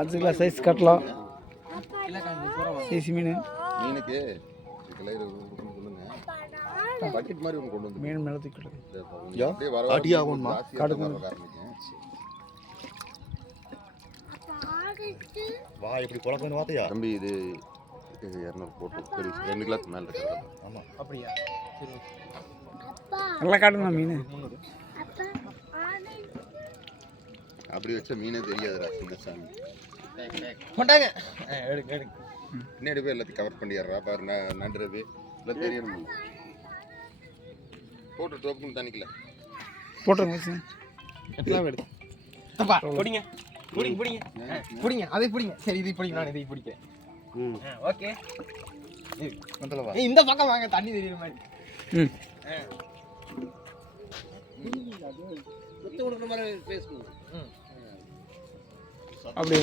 அஞ்சு kilo size கட்டலாம். Size மீன். மீனுக்கு பக்கெட் மாதிரி ஒன்று கொண்டு வந்து மீன் மேலே தூக்கிட்டு யா? அப்படியே வர வர அடியா மீன் ஆகுமா? ஜாஸ்தியா கடுகு. வர ஆரம்பிக்கும். வா எப்படி குழப்பம் பார்த்தியா தம்பி இது இது இரநூறு போட்டு ரெண்டு கிலோக்கு மேலே இருக்கிறது ஆமா. அப்படியா? நல்லா காட்டுங்க மீன். அப்படி வச்ச மீனே தெரியாதுடா சின்ன சாமி கொண்டாங்க. ஆ, எடுங்க எடுங்க. பின்னாடி போய் எல்லாத்தையும் கவர் பண்ணிடுறா. பாரு ந- நண்டுறது. எல்லாம் தெரியணும்? போட்டு டோப்புன்னு தண்ணிக்கல போட்டுருங்க வச்சு எல்லாம் எடுத்து? அப்பா பிடிங்க. பிடிங்க பிடிங்க. ஆ, பிடிங்க. அதை பிடிங்க. சரி இதை பிடிங்க. நான் இதை ஆ, ஓகே. இந்த பக்கம் வாங்க தண்ணி தெரியுற மாதிரி. ம். ம். அப்படியே